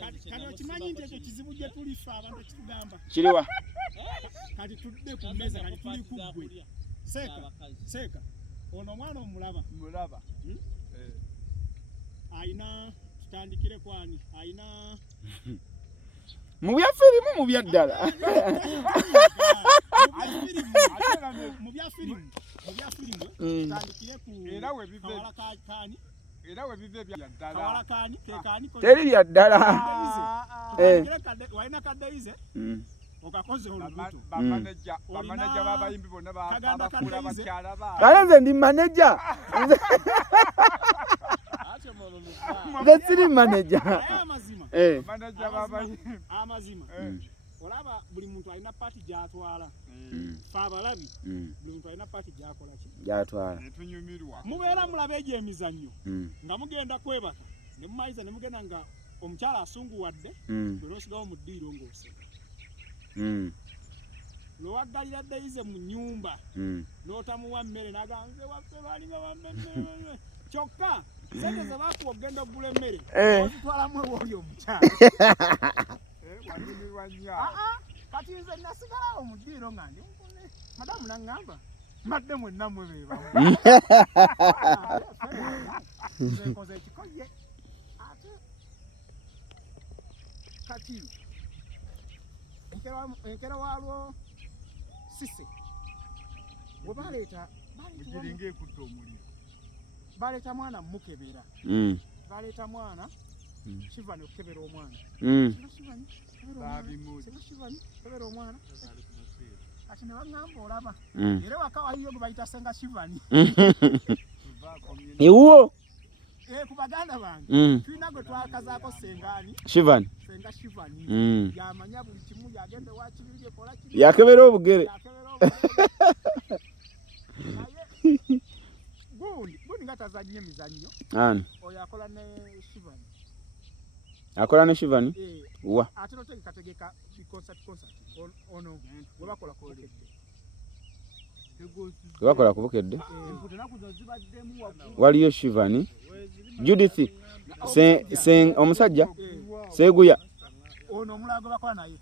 Kati okimanyi nti ekyo kizibu gye tulifa abantu kitugamba. Kiriwa? Kati tudde ku meza kati tuli ku ggwe. Seeka. Ono omwana omulaba. Mulaba. Ayina tutandikire kwani. Ayina mu bya firimu mu bya ddala. Mu bya firimu tutandikire ku era we bive Kawala Kani. Era we bive bya ddala. Kawala Kani ke Kani ko. Teri bya ddala. Waina kadeize. Okakoze olubuto. Bamaneja babayimbi bonna bakula bakyala ba. Kale nze ndi manager. Nze siri manager. Amazima. Manaja babayimbi. Amazima. Olaba buli muntu alina party gy'atwala. Abalabi buli muntu alina party gy'akola ki? Gy'atwala. Etunyumirwa. Mubeera mulaba egy'emizannyo nga mugenda kwebaka ne mumayiza ne mugenda nga omukyala asunguwadde bwe n'osigawo mu ddiiro ng'oseka. Lwe waggalira Daisy mu nnyumba n'otamuwa mmere n'agamba nze waffe balinga bammemme kyokka sente ze bakuwa ogenda oggula emmere ozitwalamu ew'oli omukyala. Wanumirwa nnyo. Kati nze nasigalawo mu ddiiro nga ndi madamu n'aŋŋamba madde mwenna mmwe be bamu. Nze nkoze ekikoye ate kati enkera waalwo Sise bwe baleeta mugiringa ekutta omuliro. baleeta mwana mukebera. Baleeta mwana Shivani okukebera omwana. Kebera omwana. Kati ne baŋŋamba olaba. Era waka waliyo gwe bayita Senga Shivani. Ewuwo. Ku baganda bange tulina gwe twakazaako Sengani. Shivani. Senga Shivani. Yamanya buli kimu yagenda wakibiri ekola kimu. Yakebera obugere. Gundi nga tazannye emizannyo. Oyo akola ne Shivani. Akola ne Shivani? Wa. Ate notegeka concert ono we bakola ku Bukedde. Bakola ku Bukedde. Waliyo Shivani. Judith omusajja Seguya. Ono omulago bakola naye.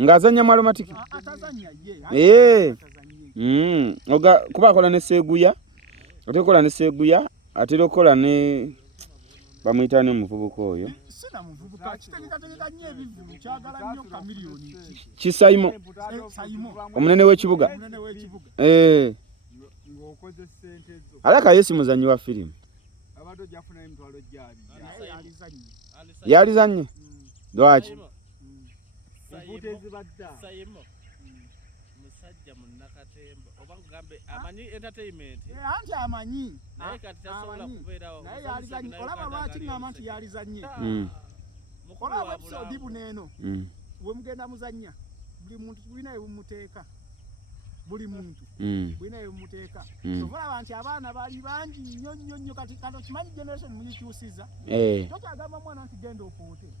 Ngazanya malomatiki. Atazanya ye. Oga kuba akola ne Seguya. Atekola ne Seguya, atekola ne bamuyita ne muvubuka oyo. Sina muvubuka kitegeka nnyo ebivulu kyagala nnyo kamiliyoni. Kisaimo. Omunene w'ekibuga. Ng'okoze ssente zo. Alaka Yesu muzannyi wa firimu. Abadde ojjafunayo emitwalo gyali. Yalizannye. Lwaki? Empuuta ezibadda. Musajja munnakatemba oba ngambe amanyi entertainment. Anti amanyi. Naye kati tasobola kubeerawo. Naye yalizannye. Olaba lwaki ngamba nti yalizannye. Olaba episode buneeno. We mugenda muzannya. Buli muntu bulina ebumuteeka. Buli muntu bulina ebumuteeka. Olaba nti abaana bali bangi nnyo kati kimanyi generation muyikyusiza. Tokyagamba mwana nti genda opoote.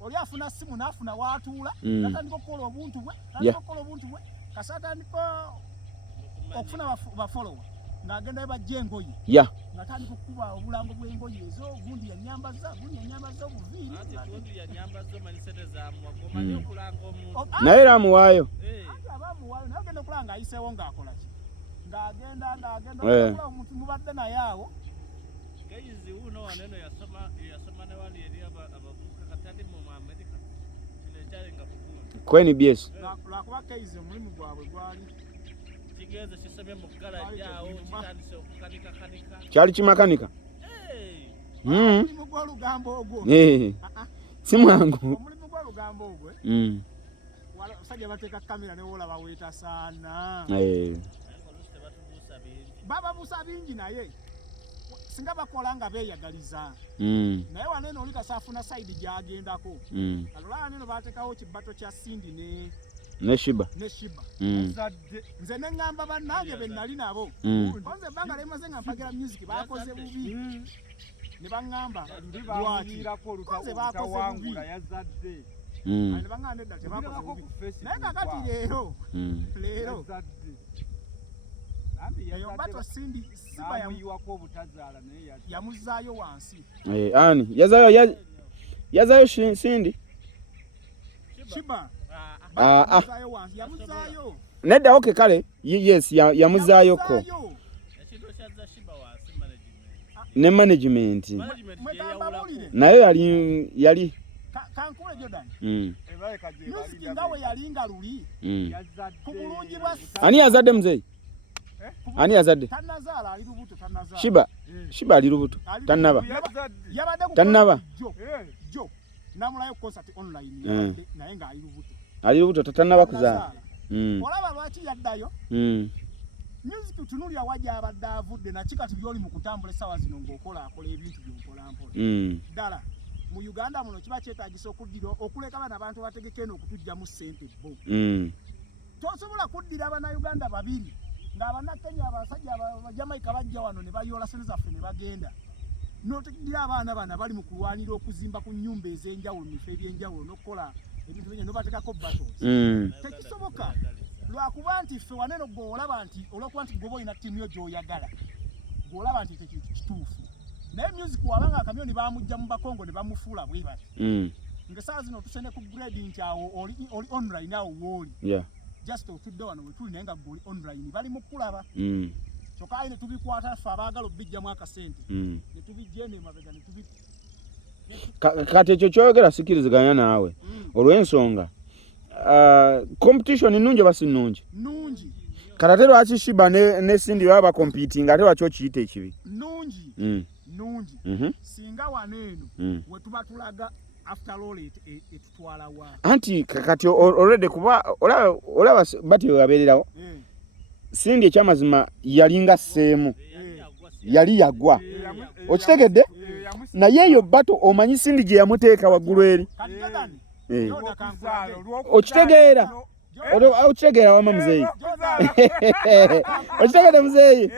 Oli afuna simu n'afuna w'atuula natandika okukola obuntu bwe kasa atandika okufuna bafolowa ng'agenda bajja engoye natandika okukuba obulango bw'engoye ezo gundi yanyambaza obuviiri naye era amuwaayo abamuwaayo naye ogenda okulaba ng'ayiseewo ng'akola ki ng'agenda omuntu mubadde naye awo Keizi uno waneno yasoma ne wali eri abavubuka katali mu America kile kyali nga kukunda kweni BS lwakuba Keizi omulimu gwabwe gwali kigeze kisomye mu garage awo kitandise okukanika kyali kimakanika omulimu gw'olugambo ogwo si mwangu omulimu gw'olugambo ogwo abasajja bateeka kamera ne woolaba weeta saana bababuusa bingi naye singa bakola nga beeyagaliza naye waneeno oli kasaafuna sayidi gy'agendako alolaba neno baateekawo kibato kya Sindi ne Shiba nze ne ŋŋamba bannange be nnali nabo konze ebbanga lyemaze nga mpagira music baakoze bubi ne baŋŋamba lwaki konze baakoze bubi ne baŋŋamba nedda tebakoze bubi naye kakati leero eyo bato Sindi Siba yamuyiwako obutazaala naye yamuzaayo wansi ani yazaayo Yazaayo Sindi. Shiba. Yamuzaayo. Nedda okay kale. Yes, yamuzaayoko. Ekintu kyazza Shiba wansi management. Ne management. Nayo yali. Kankule Jordan. Music ngawe yalinga luli. Ku bulungi bwa Ani yazadde mzee? Ani yazadde? Tannazaala ali lubuto tannazaala. Shiba ali lubuto. Tannaba. Yabadde ku Tannaba. Jo. Namulayo concert online naye nga ali lubuto. Ali lubuto tannaba kuzaala. Olaba lwaki yaddayo? Music tunulya wajja abadde avudde na kikati byoli mu kutambula sawa zino ng'okola ebintu by'okola mpola. Ddala mu Uganda muno kiba kyetaagisa okuddira okuleka abana abantu bategeke n'okutujjamu ssente bo. Tosobola kuddira abana Uganda babiri ng'abana Kenya abasajja Jamaica bajja wano ne bayoola ssente zaffe ne bagenda. N'otegeera abaana bana bali mu kulwanira okuzimba ku nnyumba ez'enjawulo mu bifo eby'enjawulo n'okukola ebintu bingi n'obateekako battles. Tekisoboka lwakuba nti ffe waneno gw'olaba nti olwokuba nti gwoba olina ttiimu yo gy'oyagala gw'olaba nti tekintu kituufu. Naye music wabanga akamyoni bamujja mu Bakongo ne bamufuula bwe bati. Ng'essaawa zino tusende ku grade nti awo oli online awo w'oli. Just otudde wano we tuli naye nga gw'oli online bali mu kulaba. Kyokka ayi ne tubikwata ffe abaagala obbijjamu akasente. Ne tubijja eno emabega ne tubi kati ekyo kyoyogera sikiriziganya naawe olw'ensonga competition nnungi oba si nnungi? Nnungi. Kati ate lwaki Shiba ne Sindi baba competing ate lwaki okiyita ekibi? Nnungi. Nnungi. Singa wano eno we tuba tulaga after all etutwala wa. Anti kati already kuba olaba bati yabeererawo. Sindi ekyamazima yalinga seemu. Yali yagwa. Okitegedde? Naye eyo bato omanyi Sindi gye yamuteeka waggulu eri. Okitegeera? Okitegeera wama muzeeyi? Okitegedde muzeeyi?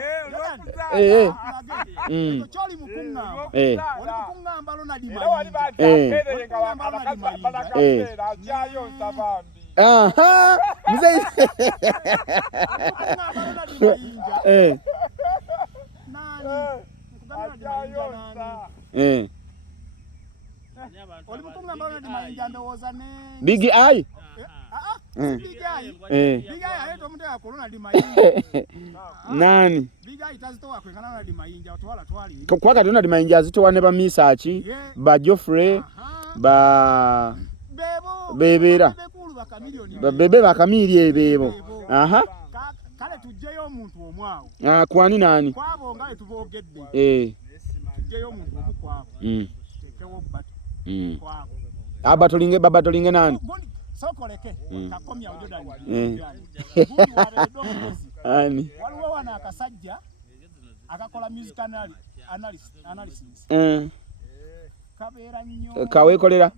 Kyoli mukuŋŋamba. Oli mukuŋŋamba Ronald Mayinja. Aha! Muzeeyi. Oli mukuŋŋamba Ronald Mayinja ndowooza ne Big Eye. Big Eye aleeta omuntu yakko Ronald Mayinja. Nani? Big Eye tazitowa kwengana Ronald Mayinja twali. Kwa kati Ronald Mayinja azitowa ne ba Misaki, ba Geoffrey, ba Bebera. Bebe bakamiri ebebo. Aha. Kale tujjeyo omuntu omwawo. Kwani nani? Kwabo nga etuboogedde. Tujjeyo omuntu omukwabo. Tekewo bato. Kwabo. Abatolinge babatolinge nani? Sokoleke kakomya Jordan. Ani. Waliwo wana akasajja akakola music analysis. Kabeera nnyo. Kaweekolera?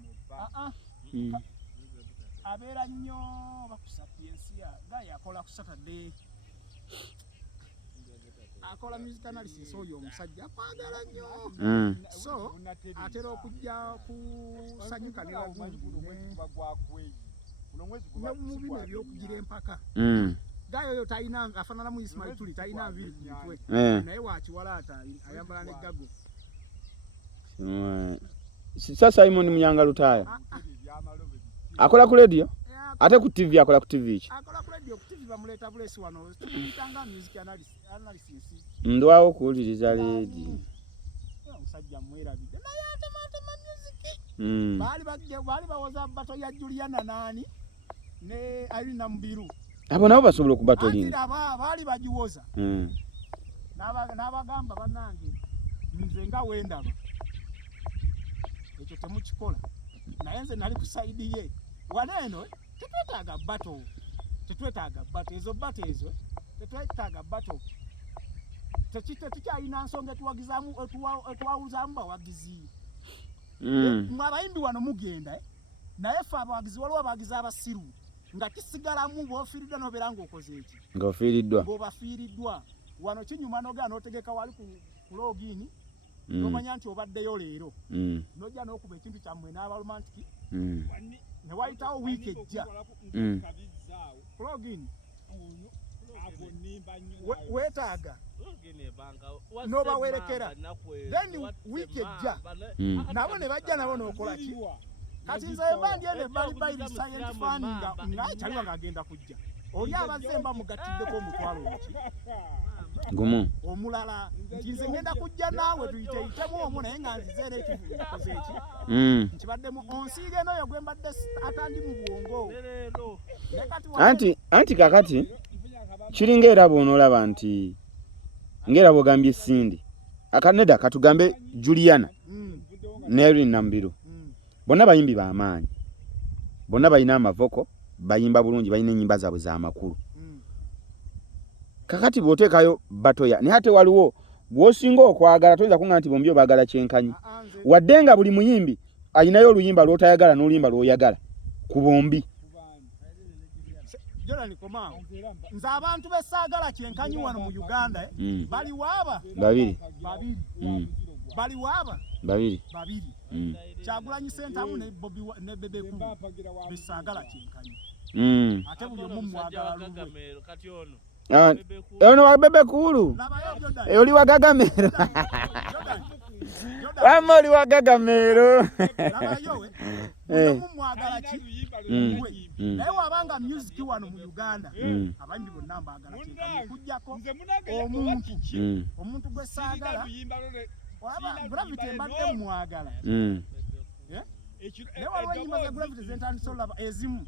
Abeera nnyo bakusapiensia gaya akola ku Saturday. Akola music analysis oyo omusajja akwagala nnyo. So atera okujja kusanyuka ne mubino ebyokugira empaka. Gayo oyo talina afaanana mu Ismail Tuli talina nviiri ku mutwe. Naye wakiwalaata ayambala n'eggago. Sasa Simon Munyanga Lutaya. Akola ku radio? Ate ku TV akola ku TV ki? Akola ku radio ku TV bamuleta bulesi wano. Tutanga music analysis. Ndwawo kuwuliriza radio. Omusajja mwerabidde. Naye atema music. Baali bawoza bato ya Juliana nani ne Irina Mbiru. Abo nabo basobola okubatolinga. Baali bagiwoza. N'abagamba bannange nze nga wendaba. Ekyo temukikola. Naye nze nali ku side ye. Waneeno tetwetaaga bato. Ezo bato ezo. Tetwetaaga bato. Tetukyalina nsonga etuwawuzaamu bawagizi. Abayimbi wano mugenda naye ffe abawagizi waliwo abawagizi abasiru nga kisigalamu bw'ofiiriddwa n'obeera ng'okoze eki. Ng'obafiiriddwa. Wano kinyuma n'ogenda n'otegeka wali ku logini n'omanya nti obaddeyo leero. N'ojja n'okuba ekintu kyammwe n'abalomantiki. Ne wayitawo wiiki ejja. Logini Weetaaga n'obawerekera then wiiki ejja nabo ne bajja nabo n'okola ki kati nze embandi eno ebbali bayiri science fund nga kyaliwa ng'agenda kujja oli abazze mba mugattiddeko omutwalo omuki gumu omulala nti nze ngenda kujja naawe tuyiteeyitemu omu naye nga nzizeera ekivu nkoze eki nkibaddemu onsiiga enoyo gwe mbadde atandi mu bwongo anti kakati kiringa era bw'onoolaba nti ng'era bw'ogambye Cindy akaneda katugambe Juliana ne Irene Nambiru bonna bayimbi b'amaanyi bonna balina amavoko bayimba bulungi balina ennyimba zaabwe z'amakulu kakati bw'oteekayo batoya naye ate waliwo gw'osinga okwagala toyinza kuŋŋamba nti bombi obaagala kyenkanyi wadde nga buli muyimbi alinayo oluyimba lw'otayagala n'oluyimba lw'oyagala ku bombi Jordan Komao nze abantu besaagala kyenkanyi wano mu Uganda bali waaba babiri bali waaba babiri Kyagulanyi Ssentamu ne Bobby ne Bebe Cool besaagala kyenkanyi ate buli omu mwagala lulwe kati ono ono wa Bebe Cool oli wa Gagamero wama oli wa Gagamero mwagala ki naye wabanga music wano mu Uganda abandi bonna mbaagala kyenkanyi kujjako omuntu gwe saagala Gravity mbadde mwagala naye waliwo ennyimba za Gravity zentandise olaba ezimu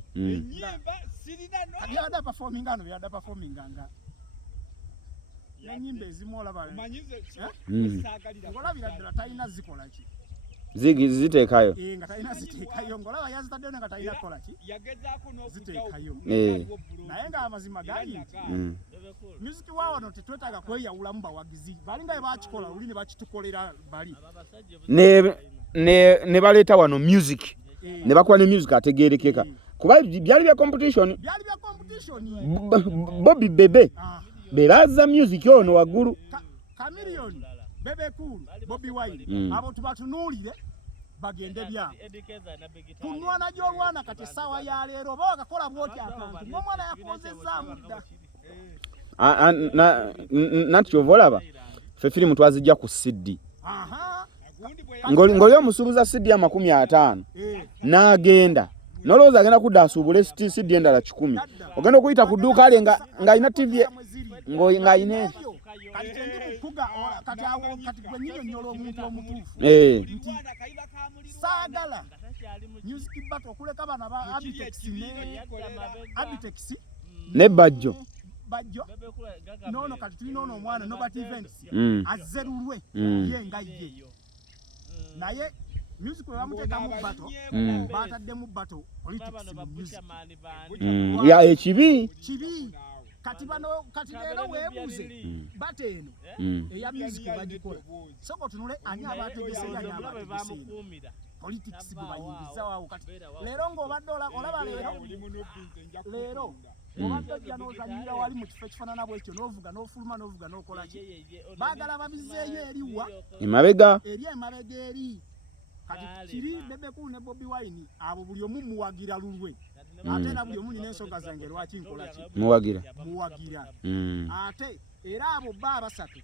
byadda performing nga ennyimba ezimu olaba ng'olabira ddala talina zikola ki ziteekayo nga talina ziteekayo ng'olaba yazitaddeyo nga talina kukola ki ziteekayo naye ng'amazima gali nti music wa wano tetwetaaga kweyawulamu bawagizi balinga bwe bakikola luli ne bakitukolera bali ne baleeta wano music ne bakuba ne music ategeerekeka kuba byali bya competition Bobby Bebe beraza music ono waggulu Chameleon Bebe Cool Bobby Wine abo tubatunuulire bagende byabo tunwana gy'olwana kati sawa ya leero oba wakakola bwoti akantu ng'omwana yakozezaamu dda natyovolaba ffe firimu twazijja ku CD ng'oli omusuubuza CD ya 50 n'agenda nolowooza agenda kudda asuubule CD endala 10 ogenda okuyita ku dduuka lye ng'alina TV ng'ayina kati gwe nnyinnyonnyola omuntu omutuufu saagala music battle okuleka bana ba Abitex ne Bajjo nono kati tulina ono omwana Nobert Events azzerulwe ye nga ye naye music we bamuteekamu battle baataddemu battle politics mu music ya ekibi kati bano kati leero weebuuze bate eno eya music bagikola soko tunule ani abategese yani abategese politics gwe bayingiza waawo kati leero ng'obadde olaba leero obadde ojja n'ozanyira wali mu kifo ekifaanana bwekyo n'ovuga n'ofuluma n'ovuga n'okola ki baagala babizeeyo eriwa emabega eri kati kiri Bebe Cool ne Bobby Wine abo buli omu muwagira lulwe ate era buli omu nina ensonga zange lwaki nkola ki muwagira ate era abo bba abasatu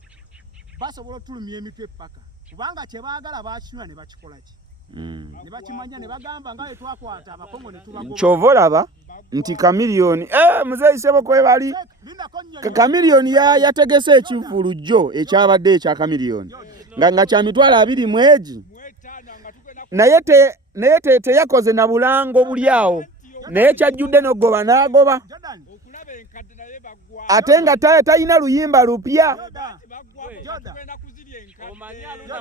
basobola otulumya emitwe paka kubanga kye baagala bakinywa ne bakikola ki ne bakimanya ne bagamba nga bwe twakwata abakongo ne tubagoba kyova olaba nti Chameleon muzeeyi Sseboko we bali Chameleon yategese ekivulujjo ekyabadde ekya Chameleon nga kya mitwalo 20 mwegi naye teyakoze na bulango buli awo naye kyajjudde n'ogoba n'agoba ate nga talina luyimba lupya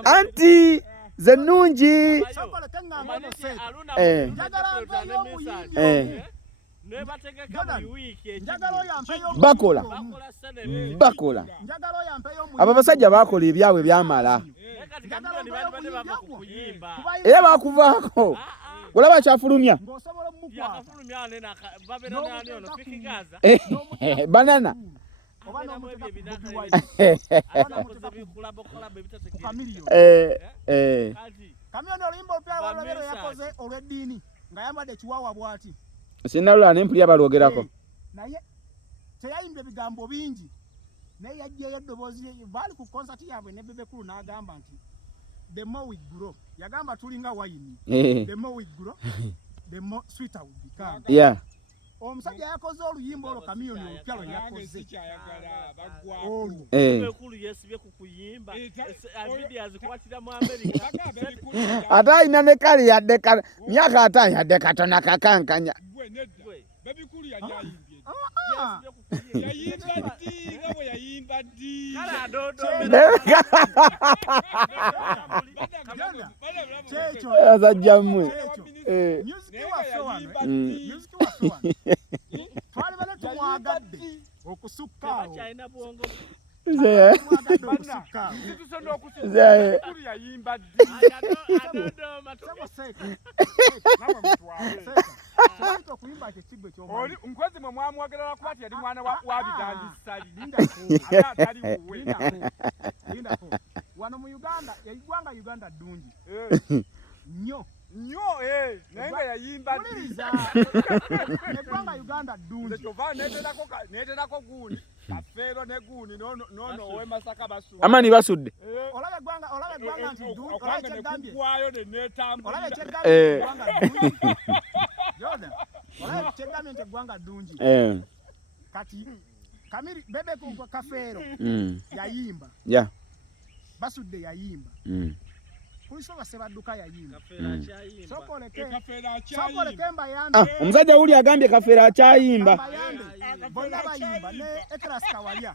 anti ze nnungi bakola abo basajja bakola ebyabwe byamala era bakuvaako olaba kyafulumya banana Chameleon oluyimba olupya lwalabero yakoze olw'eddiini nga yambadde ekiwawa bw'ati sinalula nempulya balwogerako naye teyayimbye bigambo bingi naye yajjayo eddoboozi baali ku concert yaabwe ne Bebekulu n'agamba nti the more we grow yagamba tulinga wayini the more we grow the more sweeter we become. Yeah. Omusajja yakoze oluyimba olwo Kamiyoni olupya lwe yakoze. Bebekulu yesibye ku kuyimba video azikwatira mu America. Ate alina ne kali yadde myaka ataano yadde katona kakankanya. Bebekulu yali ayimbye. Yayimba ddi ngabo yayimba ddi. Kala dodo. Checho. Azajjamwe. Music waffe wano. Music waffe wano. Twali bale tumwagadde okusukkaawo. China bwongo. Tumwagadde okusukkaawo. Situsonda okusukkaawo. Bebekulu yayimba ddi. Adodo matoko Seka. Nawe mutwale. Seka okuyimba ekigwe Oli ky'omanyi. nkwezi mwe mwamwogerera kwati yali mwana wa bidandisali. Lindako. Atali wuwe. Lindako. Wano mu Uganda, yaigwanga Uganda ddungi. Nnyo. Nnyo naye nga yayimba ddi. Muliriza. Eggwanga Uganda ddungi. Kyova neeterako guuni. Kafeero ne guuni nono ow'e Masaka basula. Amani basudde. Olaba eggwanga nti ddungi. Olaba Okwange ne kyeggambye. kuggwayo ne neetambulira. Olaba kyeggambye eggwanga ddungi. Jordan. Olaba kyeggambye nti eggwanga ddungi. Kati Kamiri Bebekulu Kafeero yayimba. Yeah. Basudde yayimba. Kulisoba Sebadduka yayimba. Kafeera chayimba. Kafeero akyayimba. Sokoleke mbayambe. Omusajja wuli agambye Kafeero akyayimba. Bonna bayimba ne Ekras Kawalya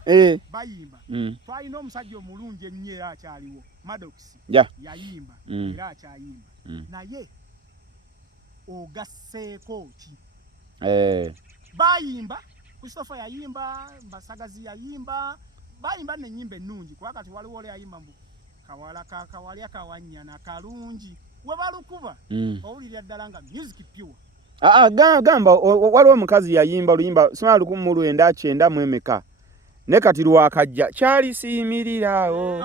bayimba. Twalina omusajja omulungi ennyo era akyaliwo Maddox yayimba era akyayimba. Naye ogasseeko ki? Bayimba Christopher yayimba, Mbasagazi yayimba, bayimba n'ennyimba ennungi kuba kati waliwo ole yayimba mbu Kawalya kawanyana kalungi we balukuba owulira ddala nga music pure. Gamba waliwo omukazi yayimba oluyimba simala 1990 ne kati lwakajja kyali siyimirirawo.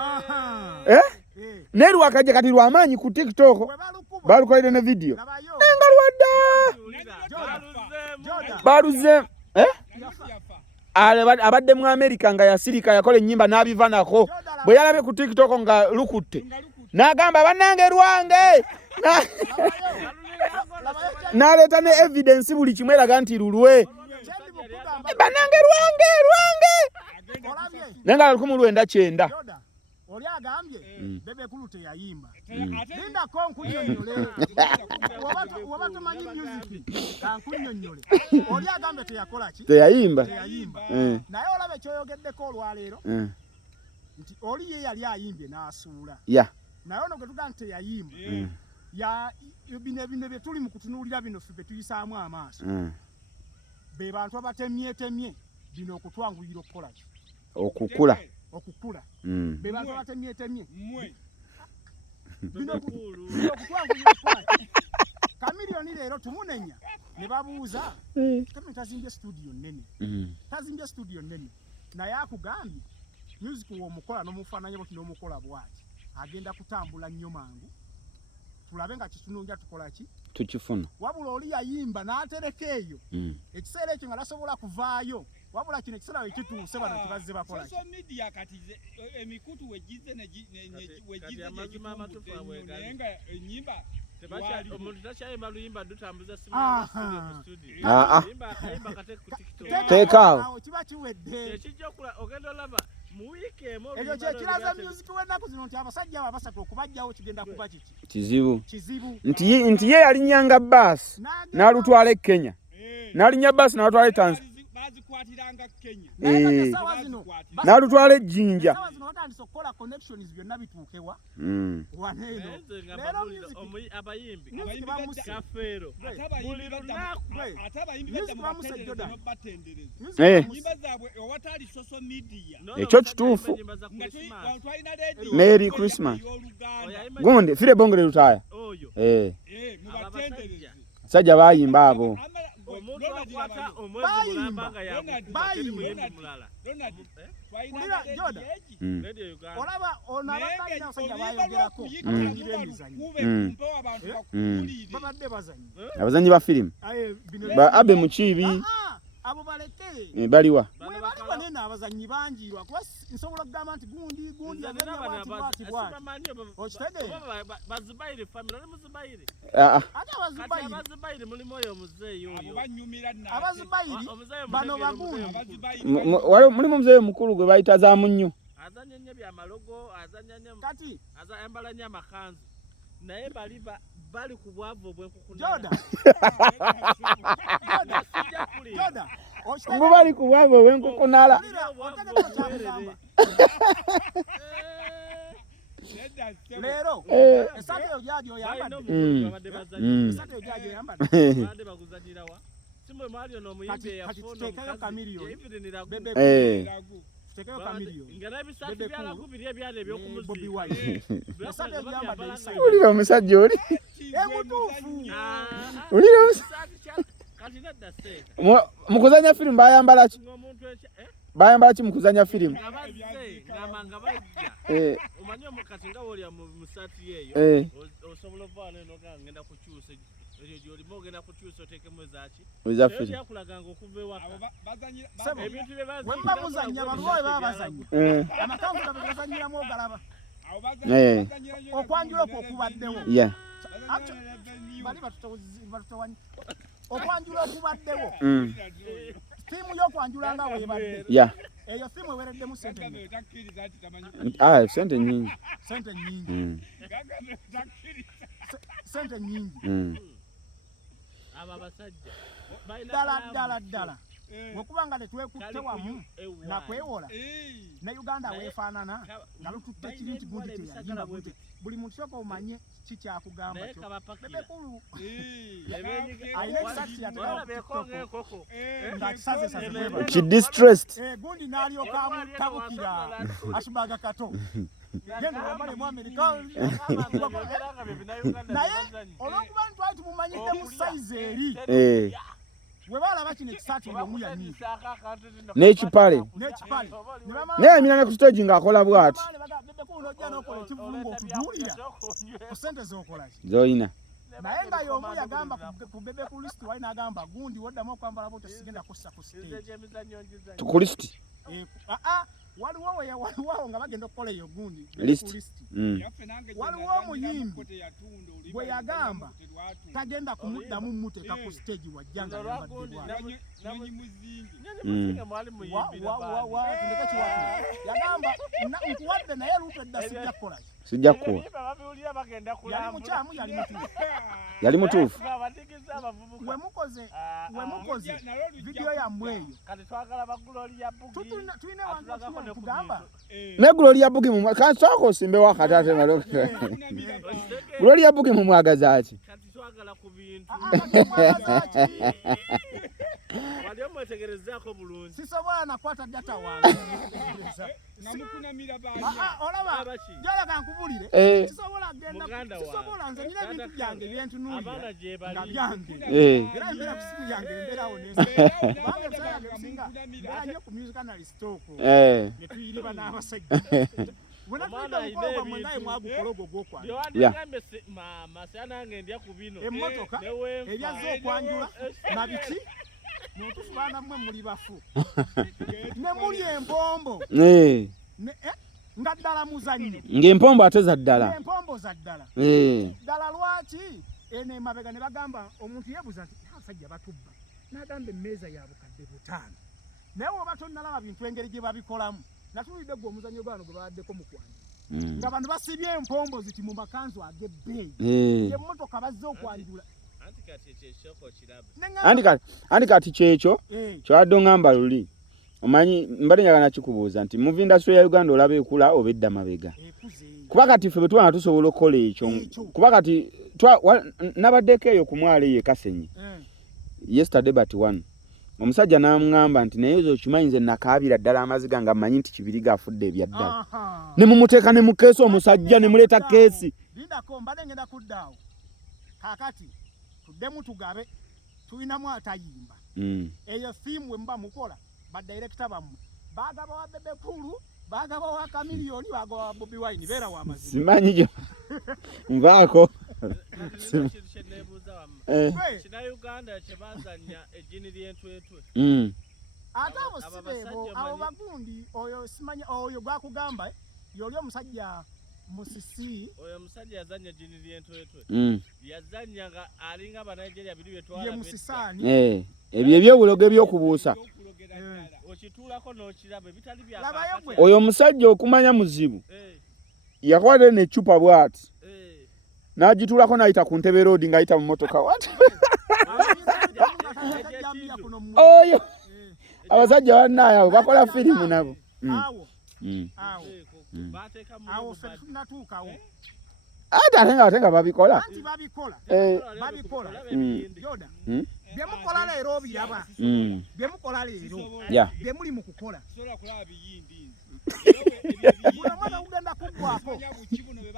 Ne lwakajja kati lwamaanyi ku TikTok balukolere ne video nga lwadda baluze abadde mu America nga yasirika yakola ennyimba n'abiva nako bwe yalabe ku TikTok nga lukutte n'agamba bannange lwange n'aleeta ne evidence buli kimwe eraga nti lulwe bannange lwange naye nga 1990. Oli agambye Bebekulu teyayimba. Lindako nkunnyonnyole. Woba tomanyi music kankunnyonnyole. Oli agambye teyakola ki? Teyayimba. Naye olaba ekyoyogeddeko olwaleero nti oli ye yali ayimbye n'asuula. Naye ono gwe tugamba teyayimba. Bino bye tuli mu kutunuulira bino ffe be tuyisaamu amaaso. Be bantu abatemyetemye bino okutwanguyira okukola ki? Okukula. Be bantu abatemyetemye. Bino Kamiliyoni leero tumunenya ne babuuza kama tazimbye studio nnene. Tazimbye studio nnene. Naye akugambye music w'omukola n'omufaananya bw'oti n'omukola bw'ati agenda kutambula nnyo mangu. Tulabe nga kitununja tukola ki? Tukifuna. Wabula oli yayimba n'atereka eyo. Ekiseera ekyo nga tasobola kuvaayo. Wabula kino ekiseera ekituuse bano kibazze bakola. Social media kati emikutu wegize amazima amatufu abwega. Nenga ennyimba omuntu takyayimba luyimba dutambuza simu studio. Ayimba kate ku TikTok. Teekaawo. Kiba kiwedde. Ekijja ogenda olaba mu wiiki emu. Ekyo kyekiraza music w'ennaku zino nti abasajja abo abasatu okubajjawo kigenda kuba kiki? Kizibu. Nti ye yalinnyanga baasi n'alutwala e Kenya. N'alinnya baasi n'alutwala Tanzania. bazikwatiranga Kenya. N'alutwala ejjinja. Sokola connections byonna bituukewa. Waneeno. Abayimbi Kafeero. Atabayimbi nyimba zaabwe owatali social media. Ekyo kituufu. Merry Christmas. Gundi fire bongole lutaya. Mubatendereze. Sajja bayimba abo. Omuntu akwata omwezi mulambanga yakutali muyimbi mulala. Olaba onabadde abasajja bayogerako abazanyi ba firimu ba Abe Mukiibi abo baleke baliwa baliwa nene abazanyi bangi lwakuba nsobola okugamba nti gundi abati okitege bazibayire family oli muzibayire ate abazibayire mulimu oyo omuzeeyi oyo abazibayiri bano bagundi waliwo mulimu omuzeeyi omukulu gwe bayita za munnyo azanya nnyo byamalogo azanya nnyo kati ayambala nnyo amakanzu naye bali ku bwavu obw'enkukuna Joda mbu bali ku bwavu obw'enkukunala leero esatu eyo gyali oyambadde esatu eyo gyali oyambadde bade baguzanyirawa simwe mwali ono omuyimbi eyafuna tuteekayo kamiliyoni tuteekayo kamiliyoni ngana bisatu byalagubiri ebyali Bobi ebyokumuziika Wine esatu eyo gyambadde isatu ulira omusajja oli emutuufu ulira kati nedda seeka mukuzanya firimu bayambala ki ng'omuntu bayambala ki mukuzanya firimu abazze ng'amanga bajja omanyi omukati nga woolya mu saati eyo osobola ovaayo n'ogaa ngenda kukyusa ekyo gy'olimu ogenda kukyusa oteekemu ezaki eza firimu yakulaganga okuva ewaka ebintu wemba muzannya baluwa baba bazannya amakanzu gabe bazanyiramu ogalaba okwanjula okwo okubaddewo bali batutawanya okwanjula okubaddewo ttiimu y'okwanjula nga weebadde eyo ttiimu eweereddemu sente nyingi sente nyingi abo abasajja ddala bwekuba nga tetwekutte wamu nakwewola ne Uganda weefaanana nga lututte ekiri nti gundi teyayimba buli muntu soka omanye kikyakugamba bebekulu alina ekisati yatekaokoko kidistressed gundi n'alyoka amutabukira asubaga kato genda wambale mu Amerika naye olw'okuba ntwali tumumanyiddemu sayizi eri we balaba kino ekisaati omuyani n'ekipale naye amina ne ku stage ng'akola bw'ati ojja n'okola ekivulungu otujuulira ku ssente z'okola zoyina naye nga y'omu yagamba ku bebe ku lisiti wali n'agamba gundi woddamu okwambala bwotyo sigenda kussa ku stage ku lisiti waliwo nga bagenda okukola eyo gundi lisiti waliwo omuyimbi gwe yagamba tagenda kumuddamu muteeka ku stage wajja nga yagamba nkuwadde naye lutedda sijja kukola sijja kukola yali mukyamu yali mutuufu wemukoze vidiyo yammwe eyo tulina wantu tugamba ne Gloria Bugi mu kanti twako osimbewo akatate malo Gloria Bugi mu mwagaza aki kati twagala ku bintu wali omwetegerezaako bulungi sisobola nakwata data wange olaba jalaga nkubulire sisobola nze nina ebintu byange byentunuulira nga byange era embeera ku simu yange embeerawo nebanga ebisaa yange ebisinga mbeera nnyo ku music analyst oko ne tuyiriba n'abasajja bwenatulidde omukolo gwammwe ngaye mwagukola ogwo gw'okwanjula masya nange ndya ku bino emmotoka ebyazza okwanjula nabiki notufu baana mmwe muli bafu ne muli empombo nga ddala muzannyo ng'empombo ate za ddala empombo za ddala ddala lwaki eno emabega ne bagamba omuntu yeebuuza nti abasajja batubba n'agamba emmeeza ya bukadde 5 naye oba tonnalaba bintu engeri gye babikolamu natulidde gwe omuzannyo gwano gwe bawaddeko mu kwanjula nga bantu basibye empombo ziti mu makanzu ag'ebbeeyi emmotoka bazze okwanjula anti kati kyekyo kyowadde oŋŋamba luli omanyi mbadde njagala nakikubuuza nti muvi industry ya Uganda olaba ekula oba edda mabega kuba kati ffe bwe tuba tusobola okukola ekyo kuba kati nabaddeko eyo ku mwalo eyo ekasenyi yesterday but one omusajja n'amuŋŋamba nti naye ezo okimanyi nze nakaabira ddala amaziga nga mmanyi nti Kibiriga afudde ebyaddala ne mumuteeka ne mu keesi omusajja ne muleeta keesi lindako mbadde ngenda kuddaawo kaakati tuddemu tugabe tulinamu atayimba eyo fiimu bwe muba mukola badirekita bammwe baagaba wa Bebekulu baagaba wa Kamiliyoni baagaba wa Bobi Wine beera wa mazima simanyi gyo nvaako Uganda kyebazanya ejjini ly'entwetwe. Ate abo si beebo abo bagundi oyo simanya oyo gwakugamba yoli omusajja Musisi oyo musajja yazanya ejjini ly'entwetwe. Yazanya nga alinga ba Nigeria biri betwala. Ye Musisani. Ebyo ebyobulogo ebyokubuusa. Okituulako n'okiraba bitali bya. Oyo omusajja okumanya muzibu. Yakwata n'eccupa bw'ati. N'agituulako n'ayita ku Ntebe Road ng'ayita mu mmotoka wati. Oyo abasajja bannaye abo bakola firimu nabo. Awo ffe tunatuukawo. Ate nga babikola. Anti babikola. Joda. Bye mukola leero obiraba. Bye mukola leero. Bye muli mu kukola. Buli mwana ugenda kuggwako.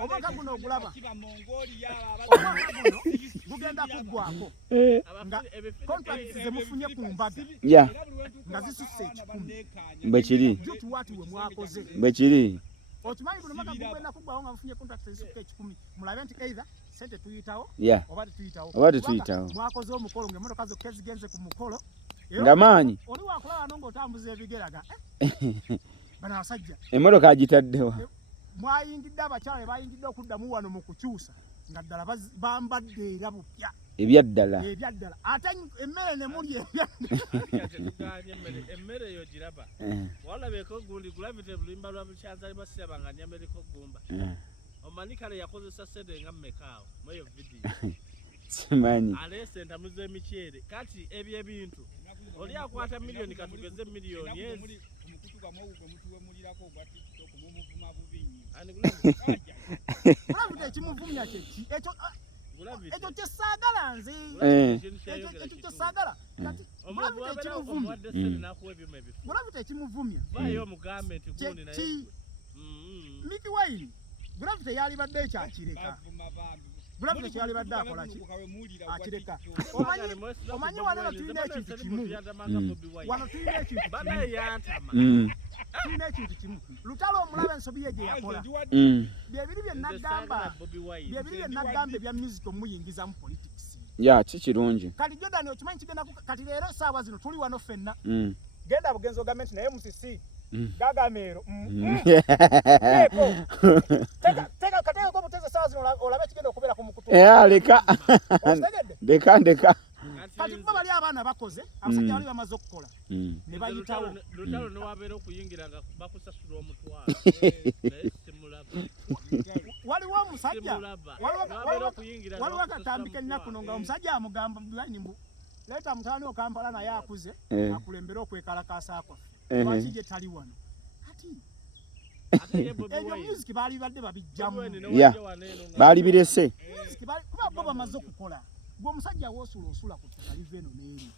Obaka guno ogulaba. Bugenda kuggwako. Nga contract ze mufunye ku mbaga. Nga zisusse 10. Bwe kiri. Jutu watu we mwakoze. Bwe kiri. Okimanyi buli maka gugenda kuggwawo nga mufunye contract zisusse 10. Mulabe nti either sente tuyitawo. Oba tuyitawo. Mwakoze omukolo ng'emmotoka zokka zigenze ku mukolo. Ngamaanyi. Oli wakulaba n'onga otambuza ebigeraga. Bana basajja. Emmotoka agitaddewa. Mwayingidde abakyala bayingidde okuddamu wano mu kukyusa nga ddala bambadde era bupya. Ebyaddala. Ate emmere ne muli emmere eyo giraba. Walabeeko gundi Gravity Bulimba lwa Bukyanzali basiraba nga nyamereko gumba. Omanyi kale yakozesa sede nga mmekaawo mweyo video. Simanyi. Alese entamu z'emikyere kati ebyo ebintu oli akwata miliyoni katugeze miliyoni ezi. Gravity ekimuvumya kyeki ekyo kyesaagala nze ekyo kyesaagala kati Gravity ekimuvumya Mickey Wine Gravity yalibadde ekyakireka Gravity kyalibadde akola ki akireka omanyi wano tulina ekintu kimu wano tulina ekintu tulina ekintu kimu lutalo omulaba ensobi ye gye yakola byebiri bye nagamba ebya music omuyingiza mu politics kikirungi kati Jordan okimanyi kigenda kati leero saawa zino tuli wano ffenna genda bugenzo gavumenti naye Musisi gagamero teka ko buteze saawa zino olabe kigenda okubeera ku mukutu ndeka kati kuba bali abaana bakoze abasajja bali bamaze okukola ne bayitawo lutalo newabeera okuyingira nga bakusasula omutwalo waliwo omusajja waliwo akatambika ennaku no nga omusajja amugamba mbu leeta mutani Kampala naye akuze akulembera okwekalakaasa kwaffe lwaki gye tali wano kati ebyo music baali badde babijjamu baali birese kuba bo bamaze okukola gwe omusajja woosula osula ku ttaka liva eno n'eri